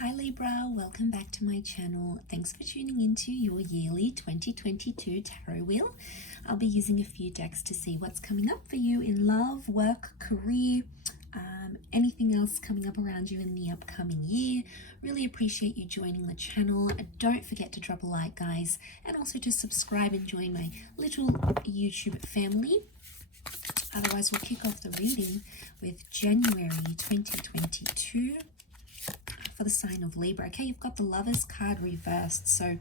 Hi Libra, welcome back to my channel. Thanks for tuning into your yearly 2022 tarot wheel. I'll be using a few decks to see what's coming up for you in love, work, career, anything else coming up around you in the upcoming year. Really appreciate you joining the channel. Don't forget to drop a like, guys, and also to subscribe and join my little YouTube family. Otherwise, we'll kick off the reading with January 2022 for the sign of Libra. Okay, you've got the Lovers card reversed, so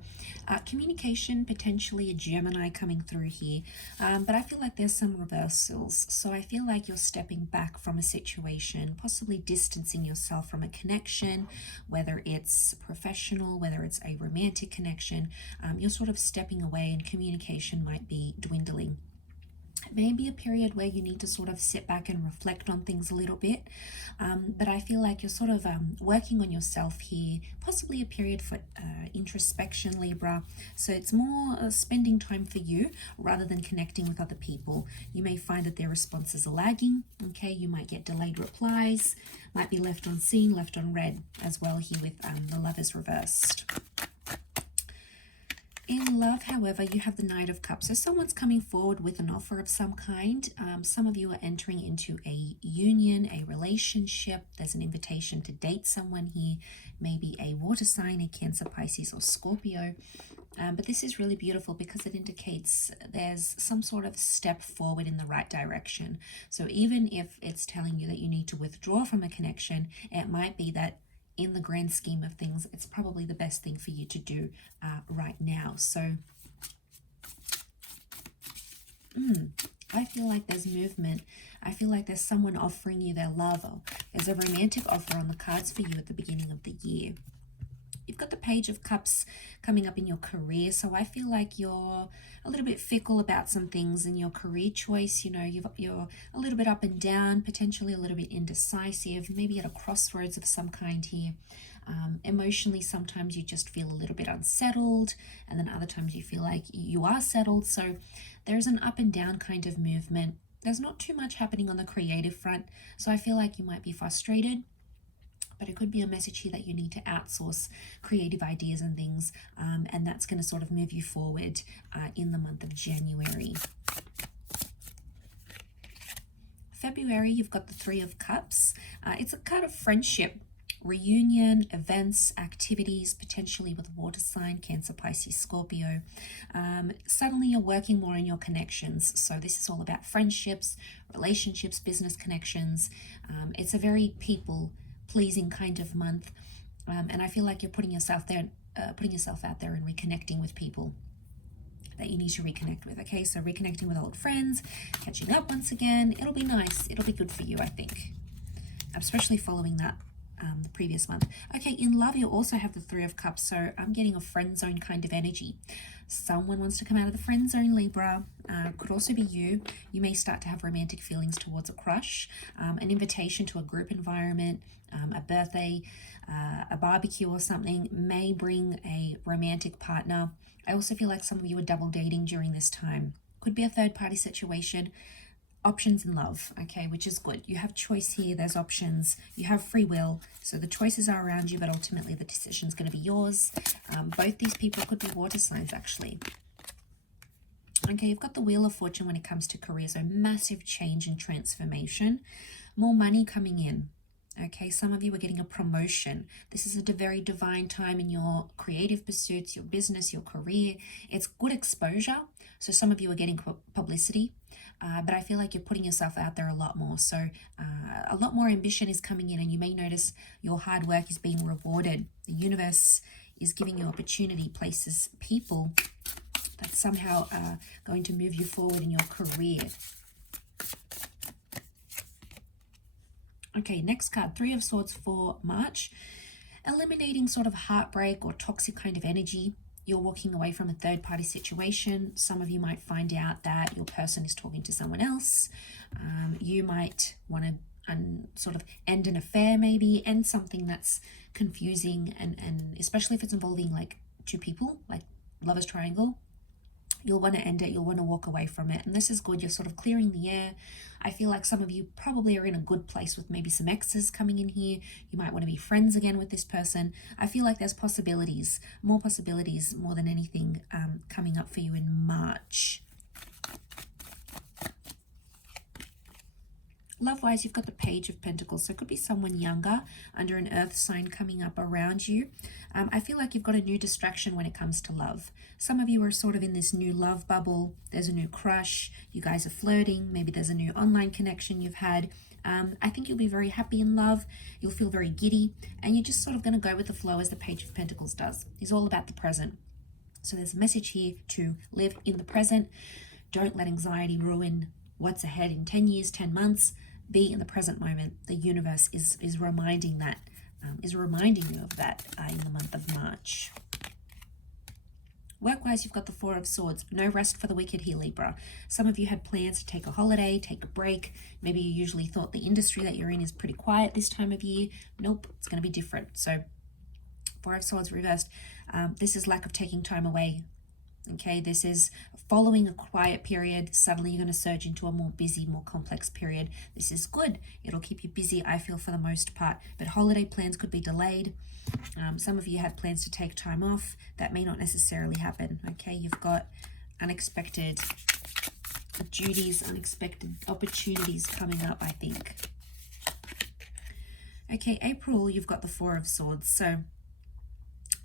communication, potentially a Gemini coming through here, but I feel like there's some reversals. So I feel like you're stepping back from a situation, possibly distancing yourself from a connection, whether it's professional, whether it's a romantic connection. You're sort of stepping away and communication might be dwindling. Maybe a period where you need to sort of sit back and reflect on things a little bit, but I feel like you're sort of working on yourself here, possibly a period for introspection, Libra. So it's more spending time for you rather than connecting with other people. You may find that their responses are lagging. Okay, you might get delayed replies, might be left on seen, left on read as well here with the Lovers reversed. In love, however, you have the Knight of Cups. So someone's coming forward with an offer of some kind. Some of you are entering into a union, a relationship. There's an invitation to date someone here, maybe a water sign, a Cancer, Pisces, or Scorpio. But this is really beautiful because it indicates there's some sort of step forward in the right direction. So even if it's telling you that you need to withdraw from a connection, it might be that in the grand scheme of things, it's probably the best thing for you to do right now. So I feel like there's movement. I feel like there's someone offering you their love. Or there's a romantic offer on the cards for you at the beginning of the year. You've got the Page of Cups coming up in your career, so I feel like you're a little bit fickle about some things in your career choice. You know, you're a little bit up and down, potentially a little bit indecisive, maybe at a crossroads of some kind here. Emotionally, sometimes you just feel a little bit unsettled, and then other times you feel like you are settled. So there's an up and down kind of movement. There's not too much happening on the creative front, so I feel like you might be frustrated. But it could be a message here that you need to outsource creative ideas and things, and that's going to sort of move you forward in the month of January. February, you've got the Three of Cups. It's a card of friendship, reunion, events, activities, potentially with water sign, Cancer, Pisces, Scorpio. Suddenly you're working more on your connections. So this is all about friendships, relationships, business connections. It's a very people-pleasing kind of month, and I feel like you're putting yourself out there and reconnecting with people that you need to reconnect with. Okay, so reconnecting with old friends, catching up once again. It'll be nice. It'll be good for you, I think, especially following that the previous month. Okay, in love, you also have the Three of Cups, so I'm getting a friend zone kind of energy. Someone wants to come out of the friend zone, Libra. Could also be you. You may start to have romantic feelings towards a crush, an invitation to a group environment, a birthday, a barbecue or something may bring a romantic partner. I also feel like some of you are double dating during this time. Could be a third party situation. Options in love, okay, which is good. You have choice here, there's options, you have free will, so the choices are around you, but ultimately the decision's going to be yours. Both these people could be water signs, actually. Okay, you've got the Wheel of Fortune when it comes to career, so massive change and transformation, more money coming in. Okay, some of you are getting a promotion. This is a very divine time in your creative pursuits, your business, your career. It's good exposure, so some of you are getting publicity. But I feel like you're putting yourself out there a lot more. So a lot more ambition is coming in, and you may notice your hard work is being rewarded. The universe is giving you opportunity, places, people that somehow are going to move you forward in your career. Okay, next card, Three of Swords for March. Eliminating sort of heartbreak or toxic kind of energy. You're walking away from a third-party situation. Some of you might find out that your person is talking to someone else. You might want to sort of end an affair, maybe, end something that's confusing, and especially if it's involving like two people, like Lover's Triangle. You'll want to end it. You'll want to walk away from it. And this is good. You're sort of clearing the air. I feel like some of you probably are in a good place with maybe some exes coming in here. You might want to be friends again with this person. I feel like there's possibilities more than anything coming up for you in March. Love-wise, you've got the Page of Pentacles. So it could be someone younger under an earth sign coming up around you. I feel like you've got a new distraction when it comes to love. Some of you are sort of in this new love bubble. There's a new crush. You guys are flirting. Maybe there's a new online connection you've had. I think you'll be very happy in love. You'll feel very giddy. And you're just sort of going to go with the flow as the Page of Pentacles does. It's all about the present. So there's a message here to live in the present. Don't let anxiety ruin what's ahead in 10 years, 10 months. Be in the present moment. The universe is reminding you of that in the month of March. Work-wise, you've got the Four of Swords. No rest for the wicked here, Libra. Some of you had plans to take a holiday, take a break. Maybe you usually thought the industry that you're in is pretty quiet this time of year. Nope, it's going to be different. So, Four of Swords reversed. This is lack of taking time away. Okay, this is following a quiet period. Suddenly you're going to surge into a more busy, more complex period. This is good. It'll keep you busy, I feel, for the most part. But holiday plans could be delayed. Some of you had plans to take time off. That may not necessarily happen. Okay, you've got unexpected duties, unexpected opportunities coming up, I think. Okay, April, you've got the Four of Swords. So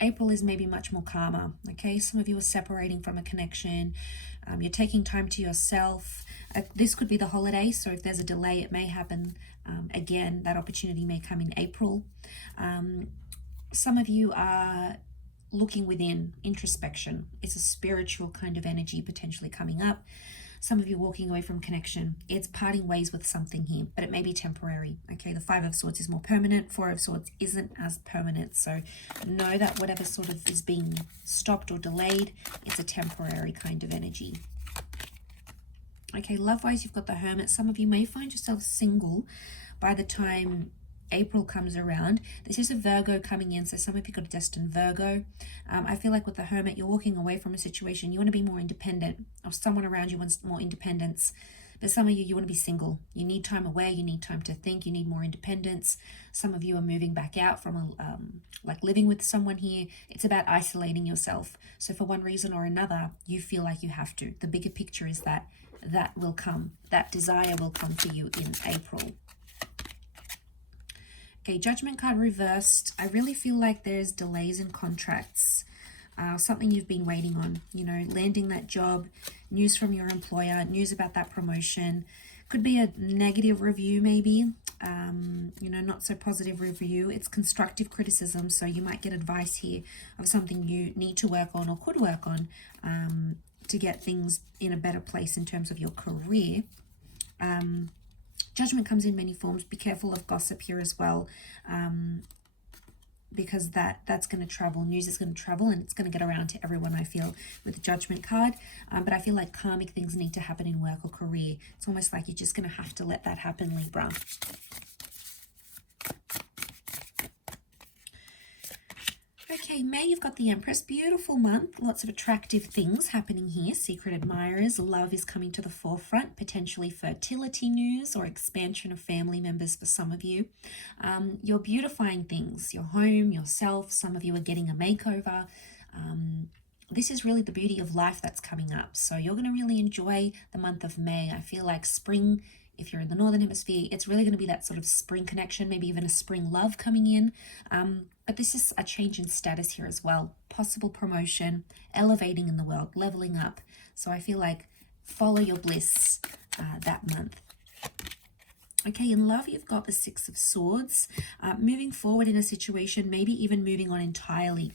April is maybe much more calmer, okay? Some of you are separating from a connection. You're taking time to yourself. This could be the holiday, so if there's a delay, it may happen again. That opportunity may come in April. Some of you are looking within, introspection. It's a spiritual kind of energy potentially coming up. Some of you walking away from connection. It's parting ways with something here, but it may be temporary. Okay, the Five of Swords is more permanent. Four of Swords isn't as permanent. So know that whatever sort of is being stopped or delayed, it's a temporary kind of energy. Okay, love-wise, you've got the Hermit. Some of you may find yourself single by the time April comes around. This is a Virgo coming in, so some of you got a destined Virgo. I feel like with the Hermit, you're walking away from a situation. You want to be more independent, or someone around you wants more independence. But some of you want to be single. You need time away. You need time to think. You need more independence. Some of you are moving back out from like living with someone here. It's about isolating yourself. So for one reason or another, you feel like you have to. The bigger picture is that will come. That desire will come for you in April. Okay, Judgment card reversed. I really feel like there's delays in contracts. Something you've been waiting on, you know, landing that job, news from your employer, news about that promotion. Could be a negative review maybe, you know, not so positive review. It's constructive criticism, so you might get advice here of something you need to work on or could work on to get things in a better place in terms of your career. Judgment comes in many forms. Be careful of gossip here as well, because that's going to travel. News is going to travel, and it's going to get around to everyone, I feel, with the Judgment card. But I feel like karmic things need to happen in work or career. It's almost like you're just going to have to let that happen, Libra. Okay, May, you've got the Empress. Beautiful month. Lots of attractive things happening here. Secret admirers. Love is coming to the forefront. Potentially fertility news or expansion of family members for some of you. You're beautifying things. Your home, yourself. Some of you are getting a makeover. This is really the beauty of life that's coming up. So you're going to really enjoy the month of May. I feel like spring, if you're in the Northern Hemisphere, it's really going to be that sort of spring connection, maybe even a spring love coming in. But this is a change in status here as well. Possible promotion, elevating in the world, leveling up. So I feel like follow your bliss that month. Okay, in love, you've got the Six of Swords. Moving forward in a situation, maybe even moving on entirely.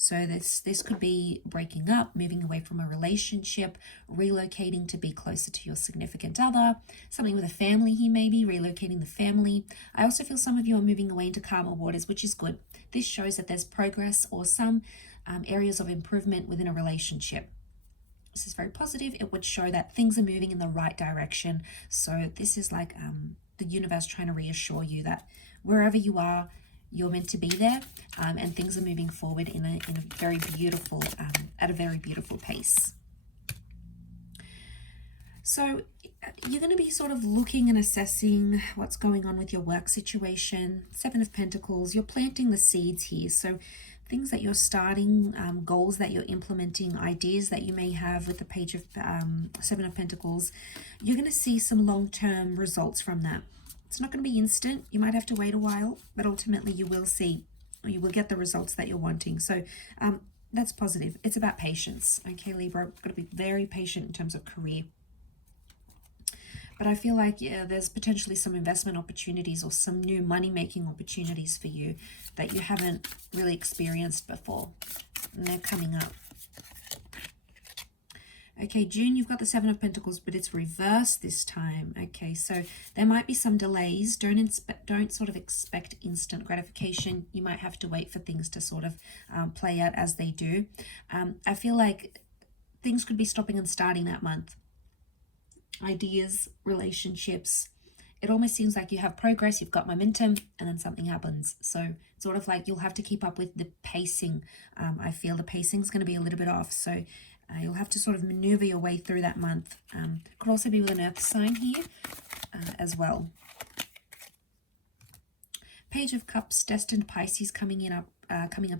So this could be breaking up, moving away from a relationship, relocating to be closer to your significant other, something with a family here maybe, relocating the family. I also feel some of you are moving away into calmer waters, which is good. This shows that there's progress or some areas of improvement within a relationship. This is very positive. It would show that things are moving in the right direction. So this is like the universe trying to reassure you that wherever you are, you're meant to be there, and things are moving forward in a very beautiful, at a very beautiful pace. So you're going to be sort of looking and assessing what's going on with your work situation. Seven of Pentacles, you're planting the seeds here. So things that you're starting, goals that you're implementing, ideas that you may have with the page of Seven of Pentacles, you're going to see some long-term results from that. It's not going to be instant. You might have to wait a while, but ultimately you will see, or you will get the results that you're wanting. So that's positive. It's about patience. Okay, Libra, got to be very patient in terms of career. But I feel like, yeah, there's potentially some investment opportunities or some new money-making opportunities for you that you haven't really experienced before. And they're coming up. Okay, June, you've got the Seven of Pentacles, but it's reversed this time. Okay, so there might be some delays. Don't sort of expect instant gratification. You might have to wait for things to sort of play out as they do. I feel like things could be stopping and starting that month. Ideas, relationships, it almost seems like you have progress, you've got momentum, and then something happens. So sort of like you'll have to keep up with the pacing. I feel the pacing is going to be a little bit off, so you'll have to sort of maneuver your way through that month. Could also be with an earth sign here as well. Page of Cups, destined Pisces coming up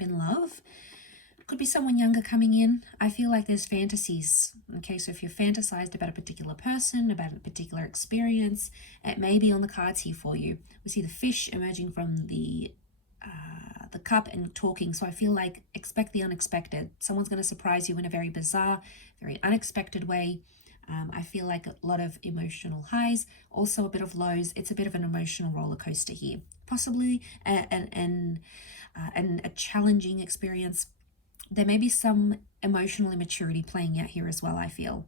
in love. Could be someone younger coming in. I feel like there's fantasies. Okay, so if you're fantasized about a particular person, about a particular experience, it may be on the cards here for you. We see the fish emerging from the cup and talking. So I feel like expect the unexpected. Someone's going to surprise you in a very bizarre, very unexpected way. I feel like a lot of emotional highs, also a bit of lows. It's a bit of an emotional roller coaster here. Possibly a challenging experience. There may be some emotional immaturity playing out here as well, I feel.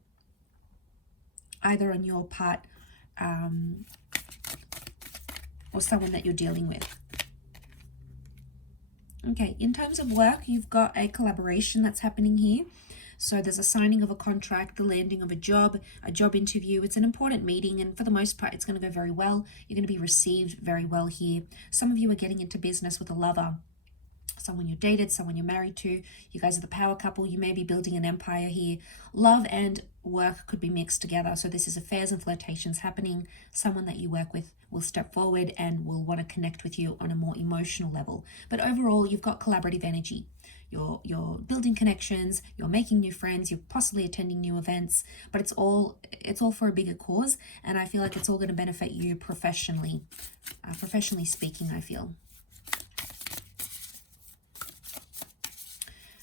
Either on your part or someone that you're dealing with. Okay, in terms of work, you've got a collaboration that's happening here. So there's a signing of a contract, the landing of a job interview. It's an important meeting, and for the most part, it's going to go very well. You're going to be received very well here. Some of you are getting into business with a lover. Someone you dated, someone you're married to. You guys are the power couple. You may be building an empire here. Love and work could be mixed together. So this is affairs and flirtations happening. Someone that you work with will step forward and will want to connect with you on a more emotional level. But overall, you've got collaborative energy. You're building connections, you're making new friends, you're possibly attending new events, but it's all for a bigger cause, and I feel like it's all going to benefit you professionally speaking, I feel.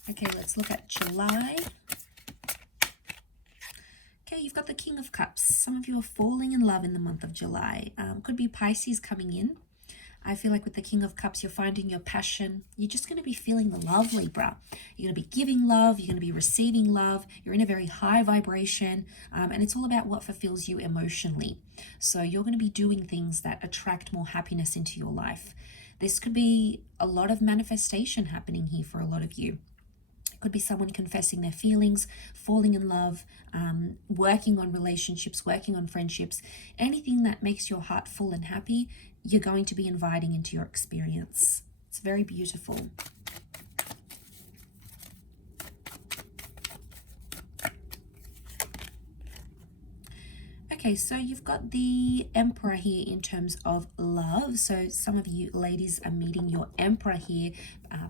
Okay, let's look at July. Okay, you've got the King of Cups. Some of you are falling in love in the month of July. Could be Pisces coming in. I feel like with the King of Cups, you're finding your passion. You're just going to be feeling the love, Libra. You're going to be giving love. You're going to be receiving love. You're in a very high vibration. And it's all about what fulfills you emotionally. So you're going to be doing things that attract more happiness into your life. This could be a lot of manifestation happening here for a lot of you. It could be someone confessing their feelings, falling in love, working on relationships, working on friendships. Anything that makes your heart full and happy, you're going to be inviting into your experience. It's very beautiful. Okay, so you've got the Emperor here in terms of love. So some of you ladies are meeting your Emperor here.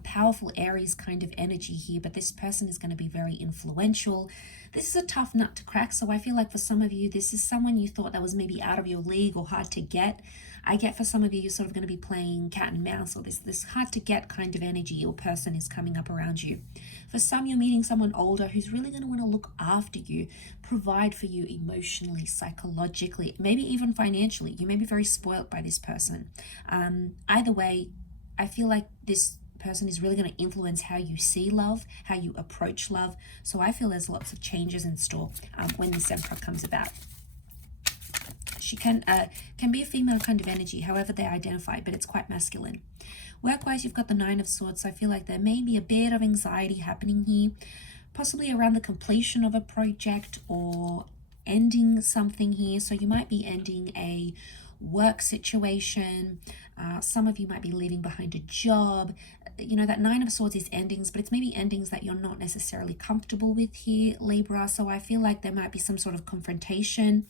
Powerful Aries kind of energy here, but this person is going to be very influential. This is a tough nut to crack, so I feel like for some of you, this is someone you thought that was maybe out of your league or hard to get. I get for some of you, you're sort of going to be playing cat and mouse, or this hard to get kind of energy or person is coming up around you. For some, you're meeting someone older who's really going to want to look after you, provide for you emotionally, psychologically, maybe even financially. You may be very spoiled by this person. Either way, I feel like this person is really going to influence how you see love, how you approach love. So I feel there's lots of changes in store when this Emperor comes about. She can be a female kind of energy, however they identify, but it's quite masculine. Work-wise, you've got the Nine of Swords, so I feel like there may be a bit of anxiety happening here, possibly around the completion of a project or ending something here. So you might be ending a work situation. Some of you might be leaving behind a job. that Nine of Swords is endings, but it's maybe endings that you're not necessarily comfortable with here, Libra. So I feel like there might be some sort of confrontation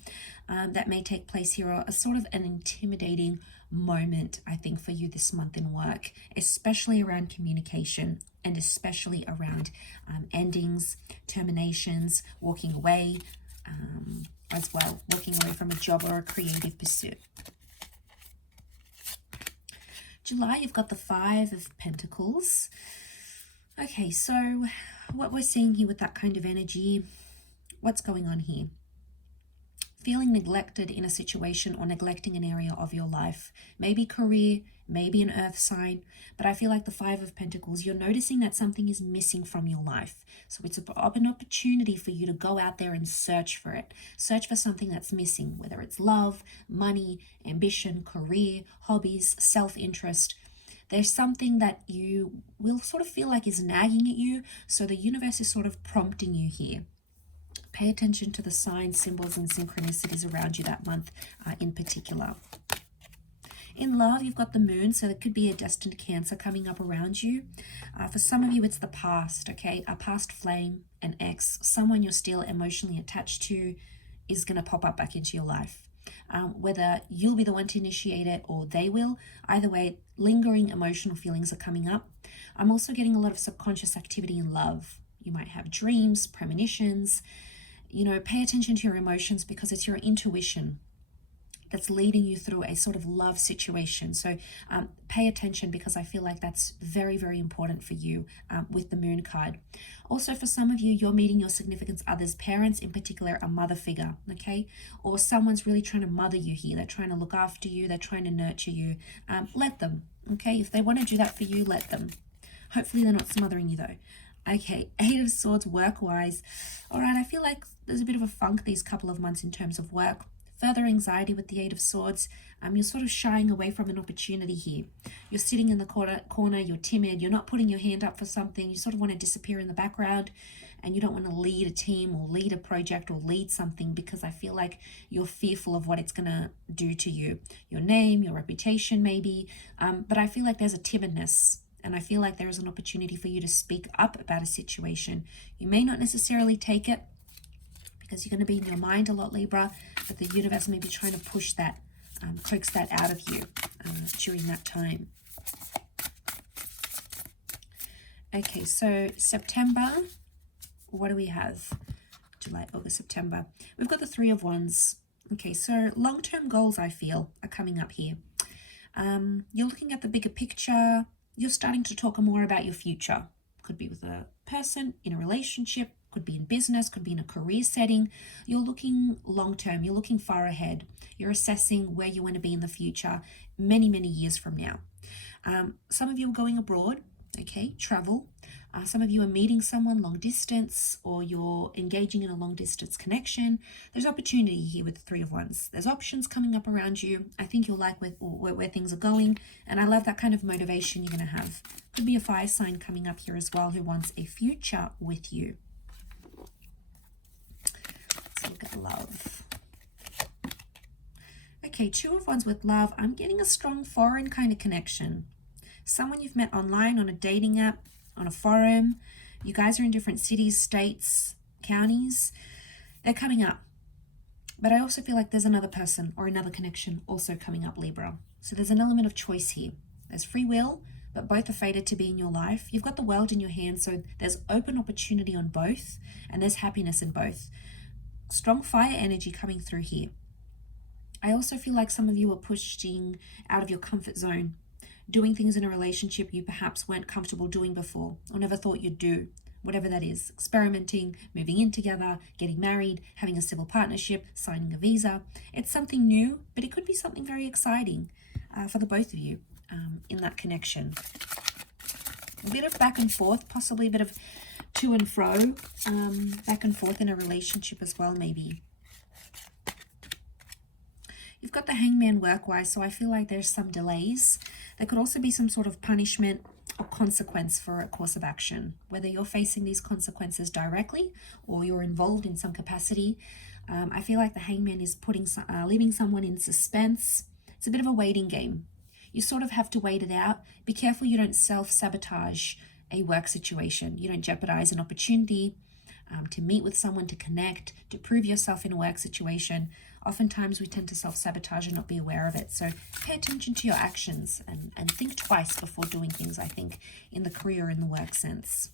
that may take place here, or a sort of an intimidating moment, I think, for you this month in work, especially around communication and especially around endings, terminations, walking away as well, walking away from a job or a creative pursuit. July, you've got the Five of Pentacles. Okay, so what we're seeing here with that kind of energy, what's going on here? Feeling neglected in a situation or neglecting an area of your life. Maybe career, maybe an earth sign, but I feel like the Five of Pentacles, you're noticing that something is missing from your life. So it's an opportunity for you to go out there and search for it. Search for something that's missing, whether it's love, money, ambition, career, hobbies, self-interest. There's something that you will sort of feel like is nagging at you, so the universe is sort of prompting you here. Pay attention to the signs, symbols, and synchronicities around you that month in particular. In love, you've got the Moon, so there could be a destined Cancer coming up around you. For some of you, it's the past, okay? A past flame, an ex, someone you're still emotionally attached to is going to pop up back into your life. Whether you'll be the one to initiate it or they will, either way, lingering emotional feelings are coming up. I'm also getting a lot of subconscious activity in love. You might have dreams, premonitions. Pay attention to your emotions, because it's your intuition that's leading you through a sort of love situation. So pay attention, because I feel like that's very, very important for you with the Moon card. Also, for some of you, you're meeting your significant other's parents, in particular a mother figure, okay? Or someone's really trying to mother you here. They're trying to look after you. They're trying to nurture you. Let them, okay? If they want to do that for you, let them. Hopefully they're not smothering you though. Okay, Eight of Swords work-wise. All right, I feel like there's a bit of a funk these couple of months in terms of work. Further anxiety with the Eight of Swords. You're sort of shying away from an opportunity here. You're sitting in the corner, you're timid, you're not putting your hand up for something. You sort of want to disappear in the background, and you don't want to lead a team or lead a project or lead something, because I feel like you're fearful of what it's going to do to you. Your name, your reputation maybe. But I feel like there's a timidness. And I feel like there is an opportunity for you to speak up about a situation. You may not necessarily take it, because you're going to be in your mind a lot, Libra, but the universe may be trying to push that, coax that out of you during that time. Okay, so September, what do we have? July, August, September. We've got the Three of Wands. Okay, so long-term goals, I feel, are coming up here. You're looking at the bigger picture. You're starting to talk more about your future. Could be with a person, in a relationship, could be in business, could be in a career setting. You're looking long-term, you're looking far ahead. You're assessing where you want to be in the future many, many years from now. Some of you are going abroad, okay, travel. Some of you are meeting someone long distance, or you're engaging in a long distance connection. There's opportunity here with the Three of Wands. There's options coming up around you. I think you'll like where things are going. And I love that kind of motivation you're going to have. Could be a fire sign coming up here as well who wants a future with you. Let's look at love. Okay, Two of Wands with love. I'm getting a strong foreign kind of connection. Someone you've met online, on a dating app, on a forum. You guys are in different cities, states, counties. They're coming up. But I also feel like there's another person or another connection also coming up, Libra. So there's an element of choice here. There's free will, but both are fated to be in your life. You've got the world in your hand, so there's open opportunity on both, and there's happiness in both. Strong fire energy coming through here. I also feel like some of you are pushing out of your comfort zone, doing things in a relationship you perhaps weren't comfortable doing before or never thought you'd do, whatever that is. Experimenting, moving in together, getting married, having a civil partnership, signing a visa. It's something new, but it could be something very exciting for the both of you in that connection. A bit of back and forth, possibly a bit of to and fro, back and forth in a relationship as well, maybe. You've got the Hangman work-wise, so I feel like there's some delays. There could also be some sort of punishment or consequence for a course of action, whether you're facing these consequences directly or you're involved in some capacity. I feel like the Hangman is leaving someone in suspense. It's a bit of a waiting game. you sort of have to wait it out. Be careful you don't self-sabotage a work situation. You don't jeopardize an opportunity to meet with someone, to connect, to prove yourself in a work situation. Oftentimes we tend to self-sabotage and not be aware of it. So pay attention to your actions and think twice before doing things, I think, in the career or in the work sense.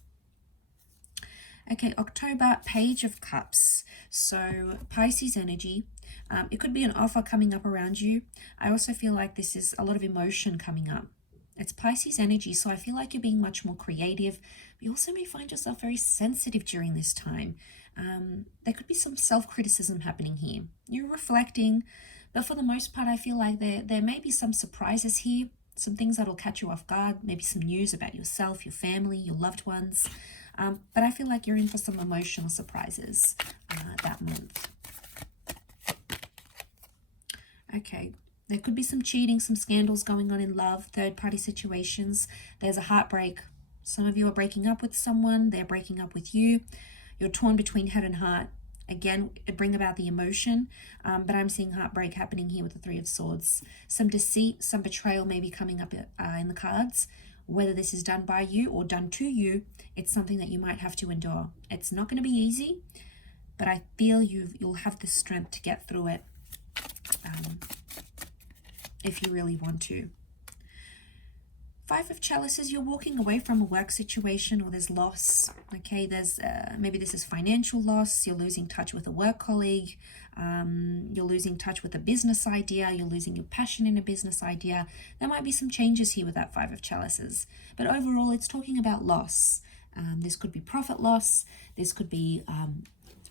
Okay, October, Page of Cups. So Pisces energy. It could be an offer coming up around you. I also feel like this is a lot of emotion coming up. It's Pisces energy, so I feel like you're being much more creative. But you also may find yourself very sensitive during this time. There could be some self-criticism happening here. You're reflecting, but for the most part, I feel like there may be some surprises here, some things that'll catch you off guard, maybe some news about yourself, your family, your loved ones. But I feel like you're in for some emotional surprises that month. Okay, there could be some cheating, some scandals going on in love, third-party situations. There's a heartbreak. Some of you are breaking up with someone. They're breaking up with you. You're torn between head and heart. Again, it bring about the emotion, but I'm seeing heartbreak happening here with the Three of Swords. Some deceit, some betrayal may be coming up in the cards. Whether this is done by you or done to you, it's something that you might have to endure. It's not going to be easy, but I feel you'll have the strength to get through it if you really want to. Five of Chalices, you're walking away from a work situation or there's loss. Okay, there's maybe this is financial loss. You're losing touch with a work colleague. You're losing touch with a business idea. You're losing your passion in a business idea. There might be some changes here with that Five of Chalices. But overall, it's talking about loss. This could be profit loss. This could be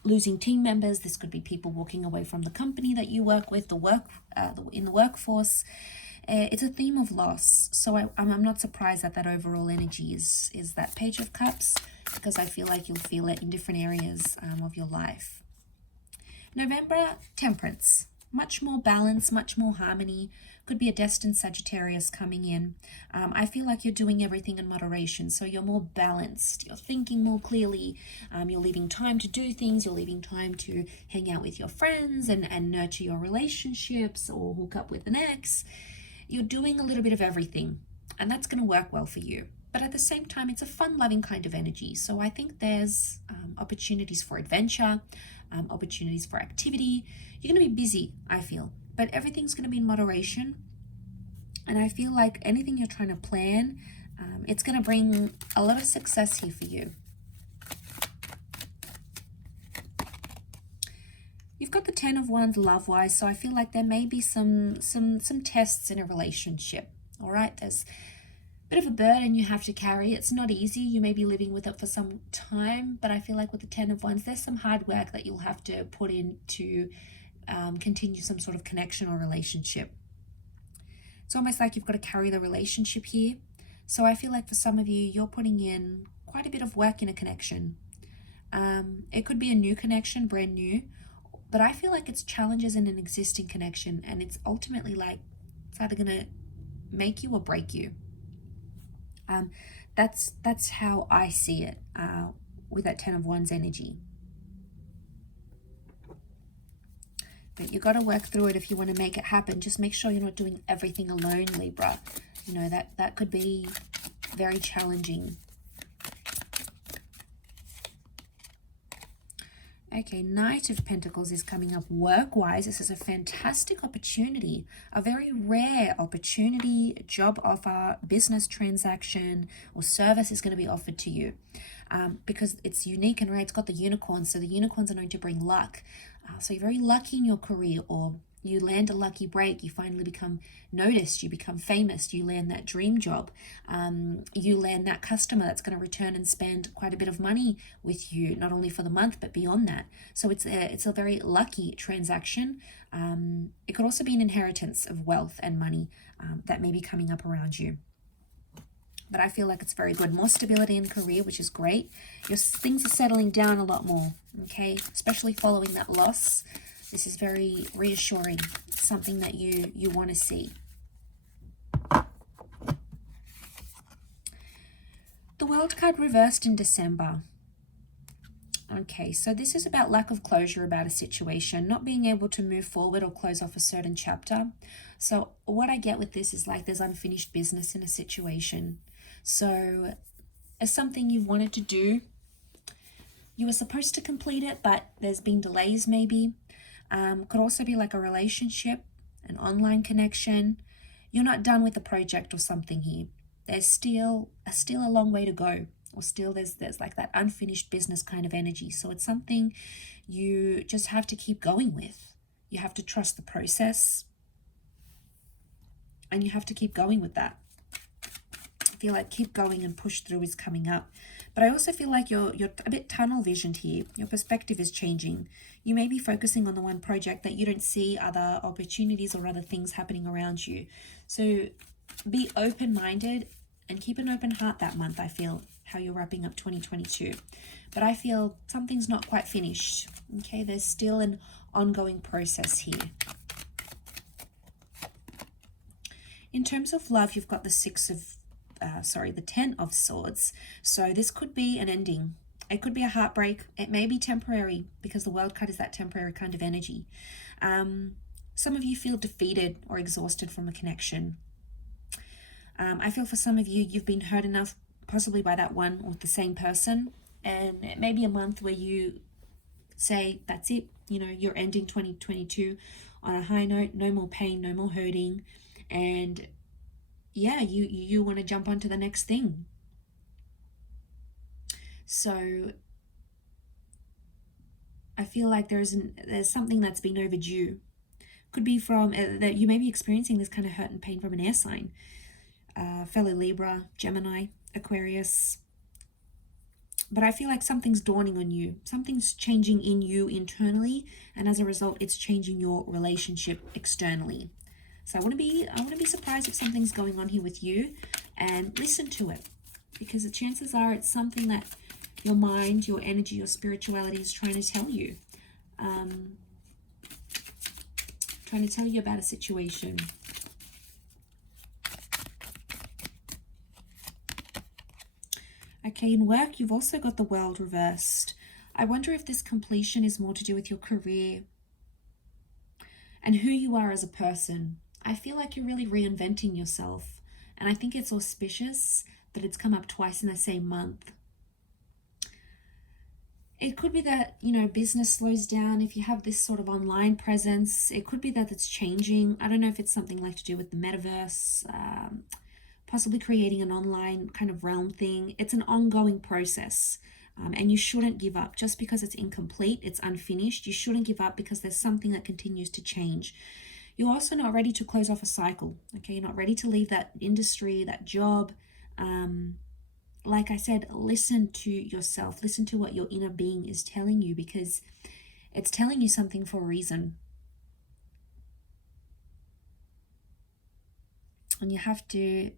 losing team members. This could be people walking away from the company that you work with, in the workforce. It's a theme of loss. So I'm not surprised that overall energy is that Page of Cups, because I feel like you'll feel it in different areas of your life. November, Temperance. Much more balance, much more harmony. Could be a destined Sagittarius coming in. I feel like you're doing everything in moderation, so you're more balanced. You're thinking more clearly. You're leaving time to do things. You're leaving time to hang out with your friends and nurture your relationships or hook up with an ex. You're doing a little bit of everything, and that's going to work well for you. But at the same time, it's a fun-loving kind of energy. So I think there's opportunities for adventure, opportunities for activity. You're going to be busy, I feel, but everything's going to be in moderation. And I feel like anything you're trying to plan, it's going to bring a lot of success here for you. You've got the Ten of Wands love-wise, so I feel like there may be some tests in a relationship, all right? There's a bit of a burden you have to carry. It's not easy. You may be living with it for some time, but I feel like with the Ten of Wands, there's some hard work that you'll have to put in to continue some sort of connection or relationship. It's almost like you've got to carry the relationship here. So I feel like for some of you, you're putting in quite a bit of work in a connection. It could be a new connection, brand new, but I feel like it's challenges in an existing connection, and it's ultimately like it's either going to make you or break you. That's how I see it with that Ten of Wands energy. But you got to work through it if you want to make it happen. Just make sure you're not doing everything alone, Libra. You know, that could be very challenging. Okay, Knight of Pentacles is coming up work-wise. This is a fantastic opportunity, a very rare opportunity, job offer, business transaction, or service is going to be offered to you because it's unique and rare. It's got the unicorns, so the unicorns are known to bring luck. So you're very lucky in your career, or you land a lucky break, you finally become noticed, you become famous, you land that dream job, you land that customer that's going to return and spend quite a bit of money with you, not only for the month, but beyond that. So it's a very lucky transaction. It could also be an inheritance of wealth and money that may be coming up around you. But I feel like it's very good. More stability in career, which is great. Things are settling down a lot more, okay? Especially following that loss. This is very reassuring. It's something that you want to see. The World card reversed in December. Okay, so this is about lack of closure about a situation, not being able to move forward or close off a certain chapter. So what I get with this is like there's unfinished business in a situation. So as something you wanted to do, you were supposed to complete it, but there's been delays maybe. Could also be like a relationship, an online connection. You're not done with the project or something here. There's still a long way to go, or still there's like that unfinished business kind of energy. So it's something you just have to keep going with. You have to trust the process, and you have to keep going with that. I feel like keep going and push through is coming up. But I also feel like you're a bit tunnel visioned here. Your perspective is changing. You may be focusing on the one project that you don't see other opportunities or other things happening around you. So be open-minded and keep an open heart that month, I feel, how you're wrapping up 2022. But I feel something's not quite finished. Okay, there's still an ongoing process here. In terms of love, you've got the the 10 of Swords. So this could be an ending. It could be a heartbreak. It may be temporary because the World card is that temporary kind of energy. Some of you feel defeated or exhausted from a connection. I feel for some of you, you've been hurt enough, possibly by that one or the same person. And it may be a month where you say, that's it. You know, you're ending 2022 on a high note, no more pain, no more hurting. And yeah, you want to jump onto the next thing. So I feel like there's something that's been overdue. Could be from that you may be experiencing this kind of hurt and pain from an air sign. Fellow Libra, Gemini, Aquarius. But I feel like something's dawning on you. Something's changing in you internally, and as a result, it's changing your relationship externally. So I want to be surprised if something's going on here with you, and listen to it, because the chances are it's something that your mind, your energy, your spirituality is trying to tell you. Trying to tell you about a situation. Okay, in work, you've also got the World reversed. I wonder if this completion is more to do with your career and who you are as a person. I feel like you're really reinventing yourself, and I think it's auspicious that it's come up twice in the same month. It could be that, you know, business slows down if you have this sort of online presence. It could be that it's changing. I don't know if it's something like to do with the metaverse, possibly creating an online kind of realm thing. It's an ongoing process, and you shouldn't give up. Just because it's incomplete, it's unfinished, you shouldn't give up, because there's something that continues to change. You're also not ready to close off a cycle, okay? You're not ready to leave that industry, that job. Like I said, listen to yourself. Listen to what your inner being is telling you, because it's telling you something for a reason. And you have to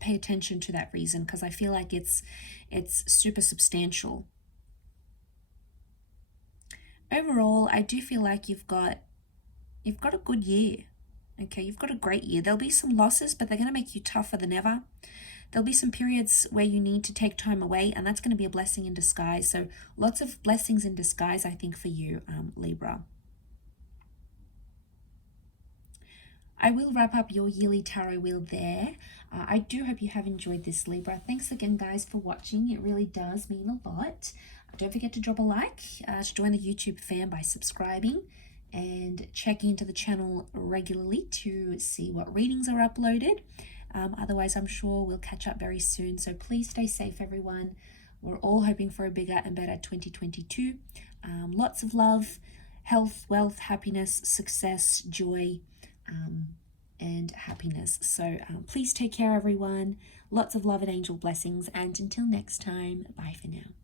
pay attention to that reason, because I feel like it's super substantial. Overall, I do feel like you've got a good year. Okay, you've got a great year. There'll be some losses, but they're going to make you tougher than ever. There'll be some periods where you need to take time away, and that's going to be a blessing in disguise. So lots of blessings in disguise, I think, for you, Libra. I will wrap up your yearly tarot wheel there. I do hope you have enjoyed this, Libra. Thanks again, guys, for watching. It really does mean a lot. Don't forget to drop a like, to join the YouTube fam by subscribing, and check into the channel regularly to see what readings are uploaded. Otherwise, I'm sure we'll catch up very soon. So please stay safe, everyone. We're all hoping for a bigger and better 2022. Lots of love, health, wealth, happiness, success, joy, and happiness. So please take care, everyone. Lots of love and angel blessings. And until next time, bye for now.